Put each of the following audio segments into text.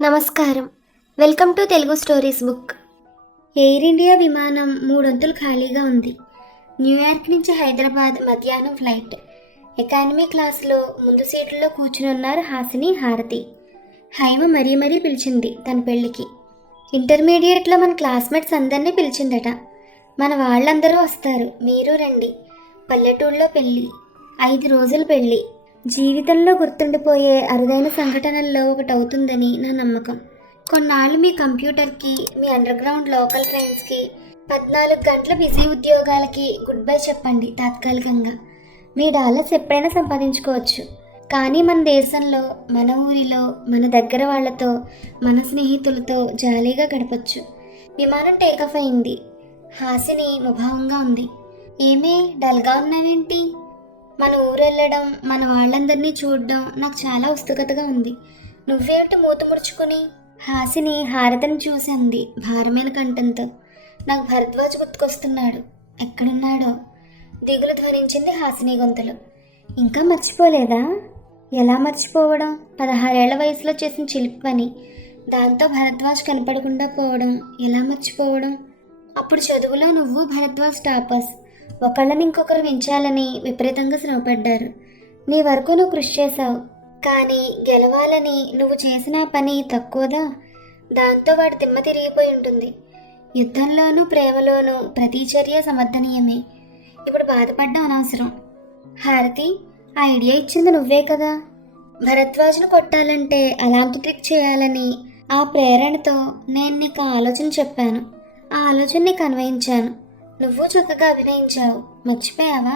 నమస్కారం. Welcome to Telugu stories book. Air India విమానం 3 అంతులు ఖాళీగా ఉంది. న్యూయార్క్ నుంచి హైదరాబాద్ మధ్యాహ్నం ఫ్లైట్. ఎకానమీ క్లాస్లో ముందు సీట్లలో కూర్చుని ఉన్నారు హాసిని, హారతి. హైమ మరీ మరీ పిలిచింది తన పెళ్ళికి. ఇంటర్మీడియట్లో మన క్లాస్మేట్స్ అందరినీ పిలిచిందట. మన వాళ్ళందరూ వస్తారు, మీరు రండి. పల్లెటూళ్ళలో పెళ్ళి, 5 రోజుల పెళ్ళి. జీవితంలో గుర్తుండిపోయే అరుదైన సంఘటనల్లో ఒకటి అవుతుందని నా నమ్మకం. కొన్నాళ్ళు మీ కంప్యూటర్కి, మీ అండర్ గ్రౌండ్ లోకల్ ట్రైన్స్కి, 14 గంటల బిజీ ఉద్యోగాలకి గుడ్ బై చెప్పండి తాత్కాలికంగా. మీ డాలర్స్ ఎప్పుడైనా సంపాదించుకోవచ్చు, కానీ మన దేశంలో, మన ఊరిలో, మన దగ్గర వాళ్ళతో, మన స్నేహితులతో జాలీగా గడపచ్చు. విమానం టేకాఫ్ అయింది. హాసిని ముభావంగా ఉంది. ఏమీ డల్గా ఉన్నావేంటి? మన ఊరు వెళ్ళడం, మన వాళ్ళందరినీ చూడడం నాకు చాలా ఉత్సుకతగా ఉంది. నువ్వేమిటి మూత ముడుచుకుని? హాసిని హారతిని చూసి అంది భారమైన కంఠంతో. నాకు భరద్వాజ్ గుర్తుకొస్తున్నాడు. ఎక్కడున్నాడో? దిగులు ధ్వనించింది హాసిని గొంతులో. ఇంకా మర్చిపోలేదా? ఎలా మర్చిపోవడం? 16 ఏళ్ల వయసులో చేసిన చిలిపి పని. దాంతో భరద్వాజ్ కనపడకుండా పోవడం ఎలా మర్చిపోవడం? అప్పుడు చదువులో నువ్వు భరద్వాజ్ టాపర్స్. ఒకళ్ళని ఇంకొకరు వించాలని విపరీతంగా శ్రమపడ్డారు. నీ వరకు నువ్వు కృషి చేశావు, కానీ గెలవాలని నువ్వు చేసిన పని తక్కువదా? దాంతో వాడి తిమ్మ తిరిగిపోయి ఉంటుంది. యుద్ధంలోనూ ప్రేమలోనూ ప్రతి చర్య సమర్థనీయమే. ఇప్పుడు బాధపడ్డం అనవసరం. హారతి, ఆ ఐడియా ఇచ్చింది నువ్వే కదా. భరద్వాజ్ను కొట్టాలంటే అలాంటి ట్రిక్ చేయాలని ఆ ప్రేరణతో నేను నీకు ఆలోచన చెప్పాను. ఆ ఆలోచన నీకు అన్వయించాను. నువ్వు చక్కగా అభినయించావు. మర్చిపోయావా?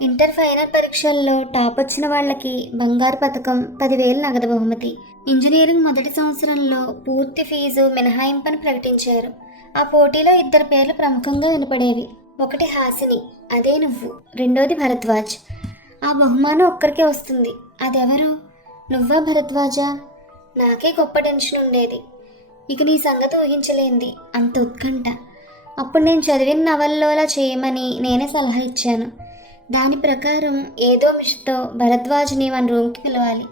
ఇంటర్ ఫైనల్ పరీక్షల్లో టాప్ వచ్చిన వాళ్ళకి బంగారు పథకం, 10,000 నగదు బహుమతి. ఇంజనీరింగ్ మొదటి సంవత్సరంలో పూర్తి ఫీజు మినహాయింపని ప్రకటించారు. ఆ పోటీలో 2 పేర్లు ప్రముఖంగా వినపడేవి. ఒకటి హాసిని, అదే నువ్వు. రెండోది భరద్వాజ్. ఆ బహుమానం ఒక్కరికే వస్తుంది. అదెవరు? నువ్వా భరద్వాజా? నాకే గొప్ప టెన్షన్ ఉండేది. ఇక నీ సంగతి ఊహించలేంది, అంత ఉత్కంఠ. అప్పుడు నేను చదివిన నవల్లోలా చేయమని నేనే సలహా ఇచ్చాను. దాని ప్రకారం ఏదో మిషతో భరద్వాజ్ని మన రూమ్కి పిలవాలి.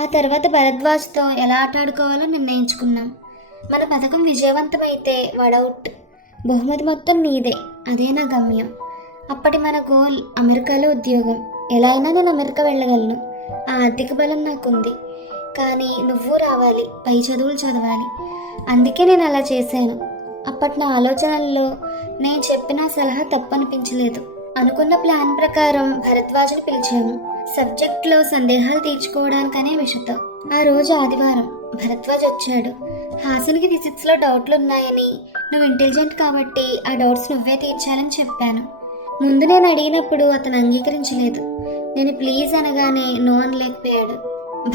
ఆ తర్వాత భరద్వాజ్తో ఎలా ఆటాడుకోవాలో నిర్ణయించుకున్నాం. మన పథకం విజయవంతమైతే వాడౌట్. బహుమతి మొత్తం నీదే. అదే నా గమ్యం. అప్పటి మన గోల్ అమెరికాలో ఉద్యోగం. ఎలా అయినా నేను అమెరికా వెళ్ళగలను. ఆ ఆర్థిక బలం నాకుంది. కానీ నువ్వు రావాలి, పై చదువులు చదవాలి. అందుకే నేను అలా చేశాను. అప్పటి నా ఆలోచనల్లో నేను చెప్పిన సలహా తప్పనిపించలేదు. అనుకున్న ప్లాన్ ప్రకారం భరద్వాజ్ని పిలిచాము. సబ్జెక్ట్లో సందేహాలు తీర్చుకోవడానికనే విషతో. ఆ రోజు ఆదివారం. భరద్వాజ్ వచ్చాడు. హాసినికి ఫిజిక్స్లో డౌట్లు ఉన్నాయని, నువ్వు ఇంటెలిజెంట్ కాబట్టి ఆ డౌట్స్ నువ్వే తీర్చాలని చెప్పాను. ముందు నేను అడిగినప్పుడు అతను అంగీకరించలేదు. నేను ప్లీజ్ అనగానే నో అనలేకపోయాడు.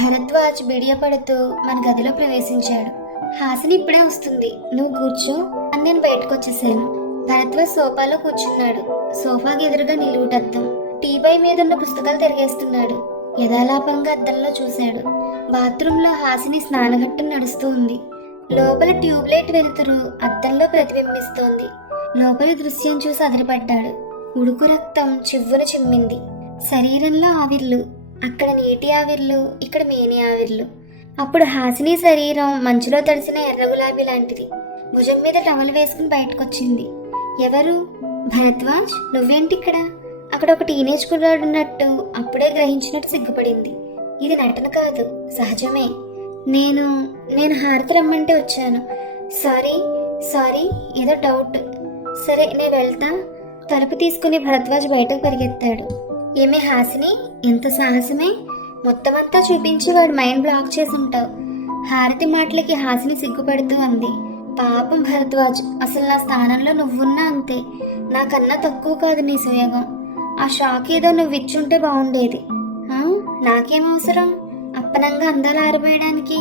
భరద్వాజ్ బిడియపడుతూ మన గదిలో ప్రవేశించాడు. హాసిని ఇప్పుడే వస్తుంది, నువ్వు కూర్చో అని నేను బయటకు వచ్చేసాను. భరద్వాజ్ సోఫాలో కూర్చున్నాడు. సోఫాకి ఎదురుగా నిలువుటద్దం. టీపై మీద ఉన్న పుస్తకాలు తిరిగేస్తున్నాడు. యథాలాపంగా అద్దంలో చూశాడు. బాత్రూంలో హాసిని స్నానఘట్టం నడుస్తూ ఉంది. లోపల ట్యూబ్లైట్ వెలుతురు అద్దంలో ప్రతిబింబిస్తోంది. లోపలి దృశ్యం చూసి అదిరిపడ్డాడు. ఉడుకు రక్తం చివ్వున చిమ్మింది. శరీరంలో ఆవిర్లు, అక్కడ నీటి ఆవిర్లు, ఇక్కడ మేని ఆవిర్లు. అప్పుడు హాసిని శరీరం మంచులో తడిసిన ఎర్ర గులాబీ లాంటిది. భుజం మీద టవల్ వేసుకుని బయటకొచ్చింది. ఎవరు? భరద్వాజ్, నువ్వేంటి ఇక్కడ? అక్కడ ఒక టీనేజ్ కుర్రాడున్నట్టు అప్పుడే గ్రహించినట్టు సిగ్గుపడింది. ఇది నటన కాదు, సహజమే. నేను హారతి రమ్మంటే వచ్చాను. సారీ, ఏదో డౌట్. సరే, నేను వెళ్తా. తలుపు తీసుకుని భరద్వాజ్ బయటకు పరిగెత్తాడు. ఏమే హాసిని, ఎంత సాహసమే! మొత్తమంతా చూపించి వాడు మైండ్ బ్లాక్ చేసి ఉంటావు. హారతి మాటలకి హాసిని సిగ్గుపడుతూ అంది. పాపం భరద్వాజ్, అసలు నా స్థానంలో నువ్వున్నా అంతే. నాకన్నా తక్కువ కాదు నీ సుయోగం. ఆ షాక్ ఏదో నువ్వు ఇచ్చుంటే బాగుండేది. నాకేం అవసరం అప్పనంగా అందాలు ఆరిపోయడానికి?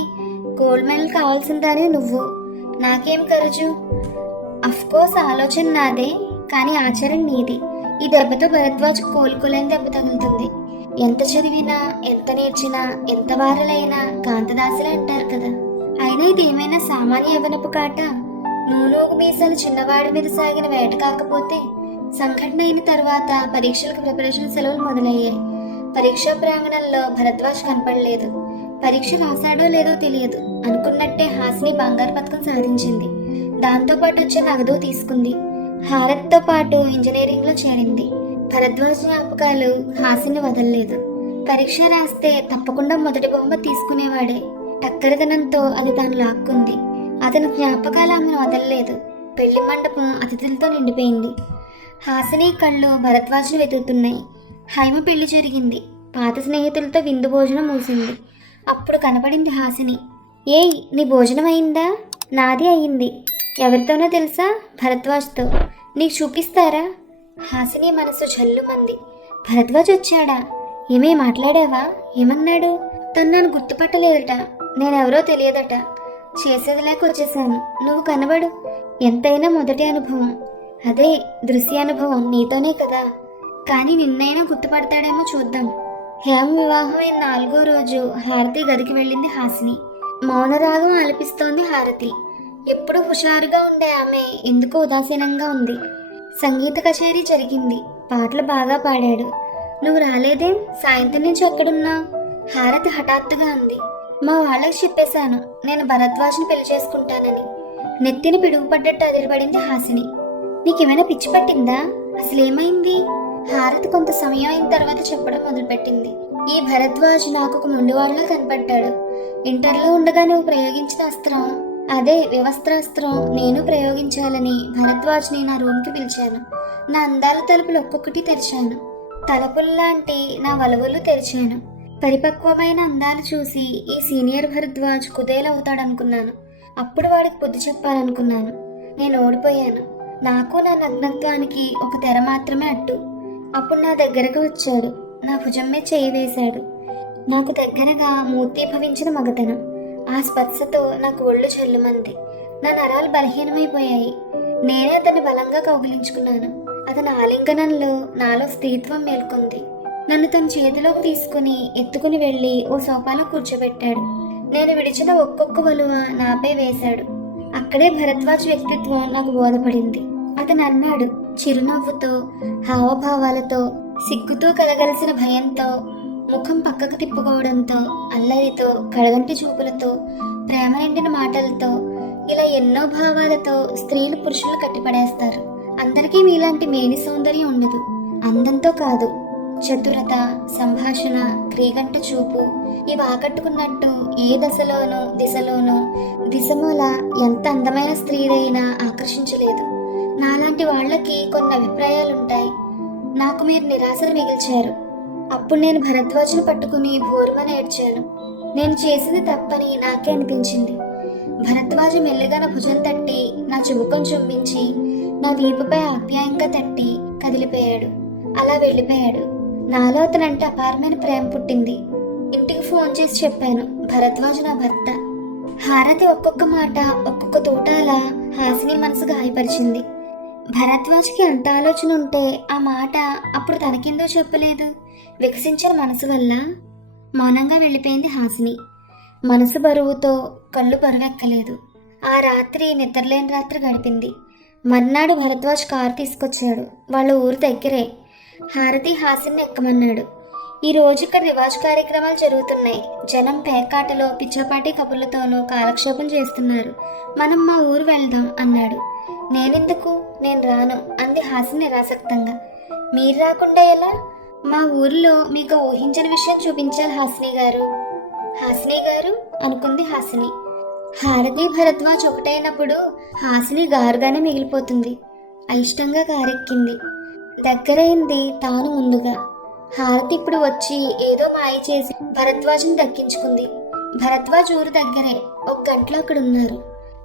గోల్డ్ మెడల్ కావాల్సిన దాని నువ్వు, నాకేం ఖర్చు? అఫ్కోర్స్ ఆలోచన నాదే, కానీ ఆచరణ నీది. ఈ దెబ్బతో భరద్వాజ్ కోలుకోలేని దెబ్బ తగులుతుంది. ఎంత చదివినా, ఎంత నేర్చినా, ఎంత వారలైనా కాంతదాసులే అంటారు కదా. అయినా ఇదేమైనా సామాన్య యవ్వనపు కాట? నూనూగు మీసాలు చిన్నవాడి మీద సాగిన వేట కాకపోతే? సంఘటన అయిన తర్వాత పరీక్షలకు ప్రిపరేషన్ సెలవులు మొదలయ్యాయి. పరీక్షా ప్రాంగణంలో భరద్వాజ్ కనపడలేదు. పరీక్ష రాశాడో లేదో తెలియదు. అనుకున్నట్టే హాసిని బంగారు పథకం సాధించింది. దాంతోపాటు వచ్చే నగదు తీసుకుంది. హారతితో పాటు ఇంజనీరింగ్లో చేరింది. భరద్వాజ్ జ్ఞాపకాలు హాసిని వదలలేదు. పరీక్ష రాస్తే తప్పకుండా మొదటి బహుమతి తీసుకునేవాడే. టక్కరితనంతో అది తాను లాక్కుంది. అతని జ్ఞాపకాలు ఆమెను వదలలేదు. పెళ్లి మండపం అతిథులతో నిండిపోయింది. హాసిని కళ్ళు భరద్వాజ్ను వెతుకుతున్నాయి. హైమ పెళ్లి జరిగింది. పాత స్నేహితులతో విందు భోజనం మూసింది. అప్పుడు కనపడింది హాసిని. ఏయ్, నీ భోజనం అయిందా? నాది అయ్యింది. ఎవరితోనో తెలుసా? భరద్వాజ్తో. నీకు చూపిస్తారా? హాసిని మనసు జల్లుమంది. భరద్వాజ్ వచ్చాడా? ఏమే మాట్లాడావా? ఏమన్నాడు? తను నన్ను గుర్తుపట్టలేదట. నేనెవరో తెలియదట. చేసేది లేక వచ్చేసాను. నువ్వు కనబడు. ఎంతైనా మొదటి అనుభవం. అదే దృశ్యానుభవం నీతోనే కదా. కానీ నిన్నైనా గుర్తుపడతాడేమో చూద్దాం. హేమ వివాహమైన 4వ రోజు హారతి గదికి వెళ్ళింది హాసిని. మౌనరాగం ఆలపిస్తోంది హారతి. ఎప్పుడూ హుషారుగా ఉండే ఆమె ఎందుకో ఉదాసీనంగా ఉంది. సంగీత కచేరీ జరిగింది. పాటలు బాగా పాడాడు. నువ్వు రాలేదేం? సాయంత్రం నుంచి ఎక్కడున్నావు? హారతి హఠాత్తుగా అంది. మా వాళ్ళకి చెప్పేశాను నేను భరద్వాజ్ని పెళ్లి చేసుకుంటానని. నెత్తిని పిడుగుపడ్డట్టు అదిరిపడింది హాసిని. నీకేమైనా పిచ్చి పట్టిందా? అసలేమైంది? హారతి కొంత సమయం అయిన తర్వాత చెప్పడం మొదలుపెట్టింది. ఈ భరద్వాజ్ నాకు ఒక మొండివాళ్ళలో కనపడ్డాడు. ఇంటర్లో ఉండగా నువ్వు ప్రయోగించిన అస్త్రం, అదే వివస్త్రాస్త్రం నేను ప్రయోగించాలని భరద్వాజ్ని నా రూమ్కి పిలిచాను. నా అందాల తలుపులు ఒక్కొక్కటి తెరిచాను. తలుపుల్లాంటి నా వలువలు తెరిచాను. పరిపక్వమైన అందాలు చూసి ఈ సీనియర్ భరద్వాజ్ కుదేలవుతాడనుకున్నాను. అప్పుడు వాడికి బుద్ధి చెప్పాలనుకున్నాను. నేను ఓడిపోయాను. నాకు నా నగ్నత్వానికి ఒక తెర మాత్రమే అడ్డు. అప్పుడు నా దగ్గరకు వచ్చాడు. నా భుజం మీద చేయి వేశాడు. నాకు దగ్గరగా మూర్తీభవించిన మగతనం. ఆ స్పర్శతో నాకు ఒళ్ళు చల్లుమంది. నా నరాలు బలహీనమైపోయాయి. నేనే అతన్ని బలంగా కౌగిలించుకున్నాను. అతని ఆలింగనంలో నాలో స్త్రీత్వం మేల్కొంది. నన్ను తన చేతిలోకి తీసుకుని ఎత్తుకుని వెళ్ళి ఓ సోఫాలో కూర్చోబెట్టాడు. నేను విడిచిన ఒక్కొక్క వలువ నాపై వేశాడు. అక్కడే భరద్వాజ్ వ్యక్తిత్వం నాకు బోధపడింది. అతను అన్నాడు చిరునవ్వుతో, హావభావాలతో, సిగ్గుతో కలగలిసిన భయంతో, ముఖం పక్కకు తిప్పుకోవడంతో, అల్లరితో, కడగంటి చూపులతో, ప్రేమ నిండిన మాటలతో, ఇలా ఎన్నో భావాలతో స్త్రీలు పురుషులు కట్టిపడేస్తారు. అందరికీ మీలాంటి మేని సౌందర్యం ఉండదు. అందంతో కాదు, చతురత, సంభాషణ, క్రీగంట చూపు ఇవి ఆకట్టుకున్నట్టు ఏ దశలోనూ దిశలోనూ దిశమూల ఎంత అందమైన స్త్రీదైనా ఆకర్షించలేదు. నాలాంటి వాళ్ళకి కొన్ని అభిప్రాయాలుంటాయి. నాకు మీరు నిరాశను మిగిల్చారు. అప్పుడు నేను భరద్వాజ్ను పట్టుకుని భోరుమని ఏడ్చాను. నేను చేసింది తప్పని నాకే అనిపించింది. భరద్వాజ మెల్లిగా నా భుజం తట్టి నా చుబుకం చుంబించి నా వీపుపై ఆప్యాయంగా తట్టి కదిలిపోయాడు. అలా వెళ్ళిపోయాడు. నాలో అతనంటే అపారమైన ప్రేమ పుట్టింది. ఇంటికి ఫోన్ చేసి చెప్పాను, భరద్వాజ్ నా భర్త. హారతి ఒక్కొక్క మాట ఒక్కొక్క తోటాల హాసిని మనసు గాయపరిచింది. భరద్వాజ్కి అంత ఆలోచన ఉంటే ఆ మాట అప్పుడు తనకెందో చెప్పలేదు? వికసించిన మనసు వల్ల. మౌనంగా వెళ్ళిపోయింది హాసిని. మనసు బరువుతో కళ్ళు బరువెక్కలేదు. ఆ రాత్రి నిద్రలేని రాత్రి గడిపింది. మర్నాడు భరద్వాజ్ కారు తీసుకొచ్చాడు. వాళ్ళ ఊరు దగ్గరే. హారతి హాసిని ఎక్కమన్నాడు. ఈ రోజు ఇక్కడ రివాజ్ కార్యక్రమాలు జరుగుతున్నాయి. జనం పేకాటలో పిచ్చపాటి కబుర్లతోనూ కాలక్షేపం చేస్తున్నారు. మనం మా ఊరు వెళ్దాం అన్నాడు. నేనెందుకు? నేను రాను అంది హాసిని నిరాసక్తంగా. మీరు రాకుండా ఎలా? మా ఊరిలో మీకు ఊహించిన విషయం చూపించాలి హాసిని గారు. హాసిని గారు అనుకుంది హాసిని. హారతి భరద్వాజ్ ఒకటైనప్పుడు హాసిని గారుగానే మిగిలిపోతుంది. అయిష్టంగా కారెక్కింది. దగ్గరైంది తాను ముందుగా. హారతి ఇప్పుడు వచ్చి ఏదో మాయ చేసి భరద్వాజ్ని దక్కించుకుంది. భరద్వాజ్ ఊరు దగ్గరే. 1 గంటలో అక్కడ ఉన్నారు.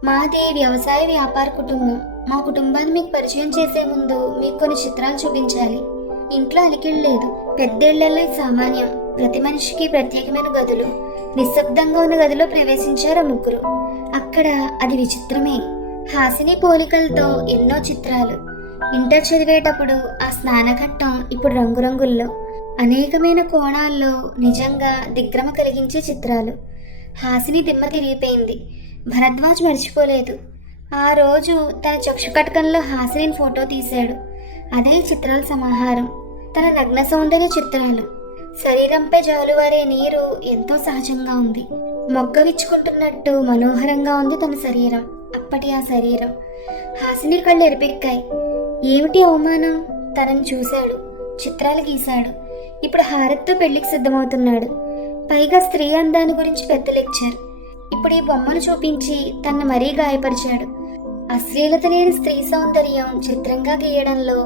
మాది వ్యవసాయ వ్యాపార కుటుంబం. మా కుటుంబాన్ని మీకు పరిచయం చేసే ముందు మీకు కొన్ని చిత్రాలు చూపించాలి. ఇంట్లో అలికిళ్ళు లేదు. పెద్దేళ్లలో సామాన్యం. ప్రతి మనిషికి ప్రత్యేకమైన గదులు. నిశ్శబ్దంగా ఉన్న గదిలో ప్రవేశించారు 3. అక్కడ అది విచిత్రమే. హాసిని పోలికలతో ఎన్నో చిత్రాలు. ఇంటర్ చదివేటప్పుడు ఆ స్నానఘట్టం ఇప్పుడు రంగురంగుల్లో, అనేకమైన కోణాల్లో నిజంగా దిగ్భ్రమ కలిగించే చిత్రాలు. హాసిని దిమ్మ తిరిగిపోయింది. భరద్వాజ్ మర్చిపోలేదు. ఆ రోజు తన చక్షుకటకంలో హాసిని ఫోటో తీశాడు. అదే చిత్రాల సమాహారం. తన నగ్న సౌందర్య చిత్రాలు. శరీరంపై జాలువారే నీరు ఎంతో సహజంగా ఉంది. మొగ్గ విచ్చుకుంటున్నట్టు మనోహరంగా ఉంది తన శరీరం. అప్పటి ఆ శరీరం. హాసిని కళ్ళు ఎరిపెక్కాయి. ఏమిటి అవమానం? తనని చూశాడు, చిత్రాలు గీశాడు. ఇప్పుడు హారత్తో పెళ్లికి సిద్ధమవుతున్నాడు. పైగా స్త్రీ అందాన్ని గురించి పెద్ద లెక్చర్. ఇప్పుడు ఈ బొమ్మను చూపించి తనను మరీ గాయపరిచాడు. అశ్లీలత లేని స్త్రీ సౌందర్యం చిత్రంగా గీయడంలో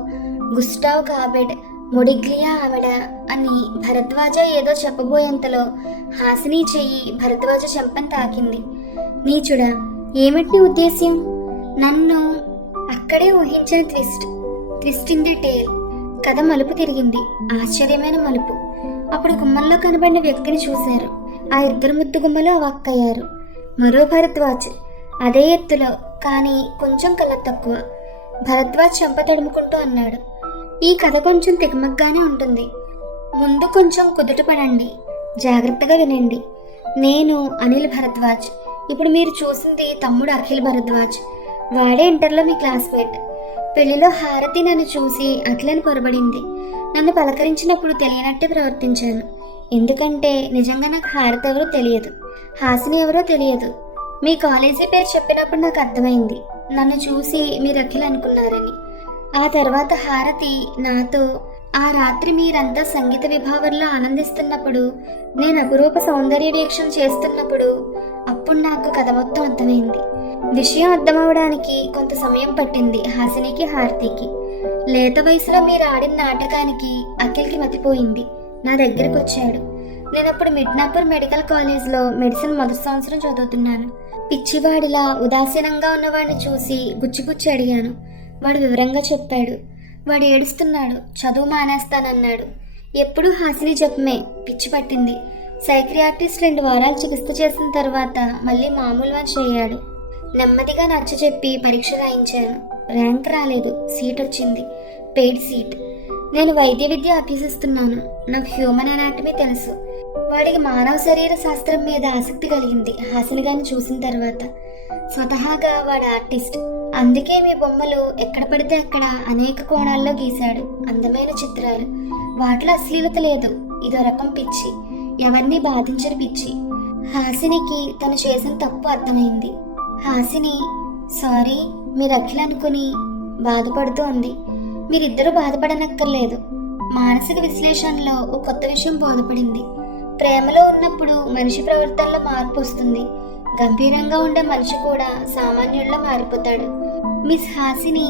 గుస్టావ్ కాబెడ్, మొడిగ్లియా ఆవిడ అని భరద్వాజ ఏదో చెప్పబోయేంతలో హాసిని చెయ్యి భరద్వాజ చెంపని తాకింది. నీచుడా, ఏమిటి నీ ఉద్దేశ్యం? నన్ను అక్కడే ఊహించిన ట్విస్ట్ ఇన్ ది టేల్. కథ మలుపు తిరిగింది. ఆశ్చర్యమైన మలుపు. అప్పుడు గుమ్మంలో కనబడిన వ్యక్తిని చూశారు. ఆ ఇద్దరు ముద్దు గుమ్మలు అవాక్కయ్యారు. మరో భరద్వాజ్, అదే ఎత్తులో, కానీ కొంచెం కళ్ళ తక్కువ. భరద్వాజ్ చెంప తడుముకుంటూ అన్నాడు, ఈ కథ కొంచెం తికమగ్గానే ఉంటుంది. ముందు కొంచెం కుదుట పడండి, జాగ్రత్తగా వినండి. నేను అనిల్ భరద్వాజ్. ఇప్పుడు మీరు చూసింది తమ్ముడు అఖిల్ భరద్వాజ్. వాడే ఇంటర్లో మీ క్లాస్మేట్. పెళ్లిలో హారతి నన్ను చూసి అఖిలని పొరబడింది. నన్ను పలకరించినప్పుడు తెలియనట్టే ప్రవర్తించాను. ఎందుకంటే నిజంగా నాకు హారతి ఎవరో తెలియదు, హాసిని ఎవరో తెలియదు. మీ కాలేజీ పేరు చెప్పినప్పుడు నాకు అర్థమైంది నన్ను చూసి మీరు అఖిల్ అనుకున్నారని. ఆ తర్వాత హారతి నాతో ఆ రాత్రి మీరంతా సంగీత విభావంలో ఆనందిస్తున్నప్పుడు, నేను అపురూప సౌందర్య వీక్షణ చేస్తున్నప్పుడు, అప్పుడు నాకు కథ మొత్తం అర్థమైంది. విషయం అర్థమవడానికి కొంత సమయం పట్టింది హాసినికి, హారతికి. లేత వయసులో మీరు ఆడిన నాటకానికి అఖిల్కి మతిపోయింది. నా దగ్గరికి వచ్చాడు. నేను అప్పుడు మిడ్నాపూర్ మెడికల్ కాలేజ్లో మెడిసిన్ మొదటి సంవత్సరం చదువుతున్నాను. పిచ్చివాడిలా ఉదాసీనంగా ఉన్నవాడిని చూసి గుచ్చిగుచ్చి అడిగాను. వాడు వివరంగా చెప్పాడు. వాడు ఏడుస్తున్నాడు, చదువు మానేస్తానన్నాడు. ఎప్పుడూ హాసిని జపమే. పిచ్చి పట్టింది. సైక్రియాట్రిస్ట్ 2 వారాలు చికిత్స చేసిన తర్వాత మళ్ళీ మామూలు మనిషి అయ్యాడు. నెమ్మదిగా నచ్చ చెప్పి పరీక్ష రాయించాను. ర్యాంక్ రాలేదు, సీట్ వచ్చింది. Paid seat. నేను వైద్య విద్య అభ్యసిస్తున్నాను. నాకు హ్యూమన్ అనాటమీ తెలుసు. వాడికి మానవ శరీర శాస్త్రం మీద ఆసక్తి కలిగింది హాసిని గారిని చూసిన తర్వాత. స్వతహాగా వాడు ఆర్టిస్ట్. అందుకే మీ బొమ్మలు ఎక్కడ పడితే అక్కడ అనేక కోణాల్లో గీశాడు. అందమైన చిత్రాలు. వాటిలో అశ్లీలత లేదు. ఇదో రకం పిచ్చి, ఎవరిని బాధించని పిచ్చి. హాసినికి తను చేసిన తప్పు అర్థమైంది. హాసిని, సారీ, మీరు అఖిల్ అనుకుని బాధపడుతూ ఉంది. మీరిద్దరూ బాధపడనక్కర్లేదు. మానసిక విశ్లేషణలో ఒక కొత్త విషయం బోధపడింది. ప్రేమలో ఉన్నప్పుడు మనిషి ప్రవర్తనలో మార్పు వస్తుంది. గంభీరంగా ఉండే మనిషి కూడా సామాన్యుల్లో మారిపోతాడు. మిస్ హాసిని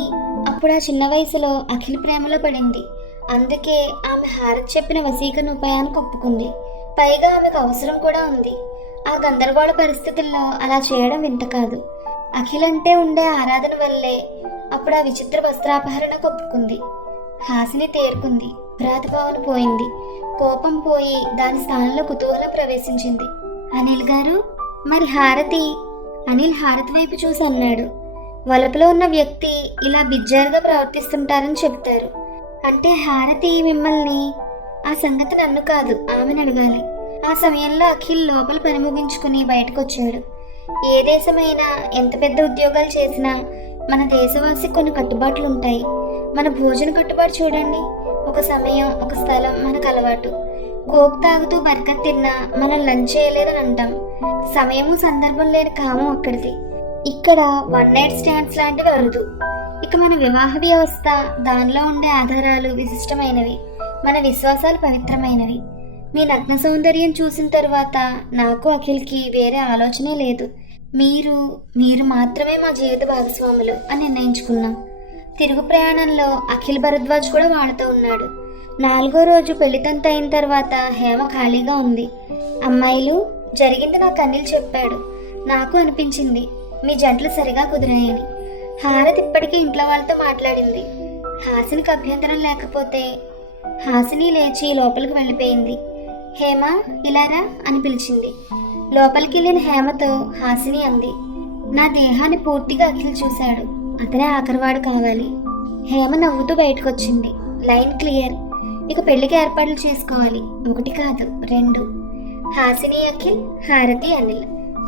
అప్పుడు ఆ చిన్న వయసులో అఖిల్ ప్రేమలో పడింది. అందుకే ఆమె హారత్ చెప్పిన వశీకరణ ఉపాయానికి ఒప్పుకుంది. పైగా ఆమెకు అవసరం కూడా ఉంది. ఆ గందరగోళ పరిస్థితుల్లో అలా చేయడం వింత కాదు. అఖిల్ అంటే ఉండే ఆరాధన వల్లే అప్పుడు ఆ విచిత్ర వస్త్రాపహరణకు ఒప్పుకుంది. హాసిని తేరుకుంది. భ్రాతభావన పోయింది. కోపం పోయి దాని స్థానంలో కుతూహలం ప్రవేశించింది. అనిల్ గారు, మరి హారతి? అనిల్ హారతి వైపు చూసి అన్నాడు. వలపులో ఉన్న వ్యక్తి ఇలా బిజ్జారుగా ప్రవర్తిస్తుంటారని చెప్తారు. అంటే హారతి మిమ్మల్ని? ఆ సంగతి నన్ను కాదు, ఆమెను అడగాలి. ఆ సమయంలో అఖిల్ లోపల పని ముగించుకుని బయటకు వచ్చాడు. ఏ దేశమైనా ఎంత పెద్ద ఉద్యోగాలు చేసినా మన దేశవాసి కొన్ని కట్టుబాట్లు ఉంటాయి. మన భోజన కట్టుబాటు చూడండి. ఒక సమయం, ఒక స్థలం మనకు అలవాటు. కోక్ తాగుతూ బర్గర్ తిన్నా మనం లంచ్ చేయలేదని అంటాం. సమయము సందర్భం లేని కామం అక్కడిది. ఇక్కడ 1 నైట్ స్టాండ్స్ లాంటివి అరుదు. ఇక మన వివాహ వ్యవస్థ, దానిలో ఉండే ఆధారాలు విశిష్టమైనవి. మన విశ్వాసాలు పవిత్రమైనవి. మీ నగ్న సౌందర్యం చూసిన తర్వాత నాకు అఖిల్కి వేరే ఆలోచనే లేదు. మీరు మాత్రమే మా జీవిత భాగస్వాములు అని నిర్ణయించుకున్నాం. తిరుగు ప్రయాణంలో అఖిల్ భరద్వాజ్ కూడా వాడుతూ ఉన్నాడు. 4వ రోజు పెళ్లితంత అయిన తర్వాత హేమ ఖాళీగా ఉంది. అమ్మాయిలు, జరిగింది నాకు అనిల్ చెప్పాడు. నాకు అనిపించింది మీ జంటలు సరిగా కుదిరాయని. హారతి ఇప్పటికీ ఇంట్లో వాళ్ళతో మాట్లాడింది. హాసినికి అభ్యంతరం లేకపోతే. హాసిని లేచి లోపలికి వెళ్ళిపోయింది. హేమ, ఇలారా అని పిలిచింది. లోపలికి వెళ్ళిన హేమతో హాసిని అంది, నా దేహాన్ని పూర్తిగా అఖిల్ చూశాడు. అతనే ఆఖరివాడు కావాలి. హేమ నవ్వుతూ బయటకు వచ్చింది. Line clear. ఇక పెళ్లికి ఏర్పాట్లు చేసుకోవాలి. 1 కాదు 2. హాసిని అఖిల్, హారతి అనిల్.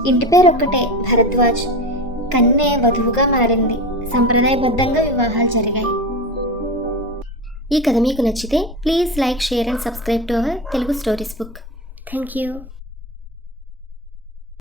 ఇంటి పేరు ఒక్కటే, భరద్వాజ్. కన్నే వధువుగా మారింది. సంప్రదాయబద్ధంగా వివాహాలు జరిగాయి. ఈ కథ మీకు నచ్చితే please like, share and subscribe to our Telugu stories book. Thank you.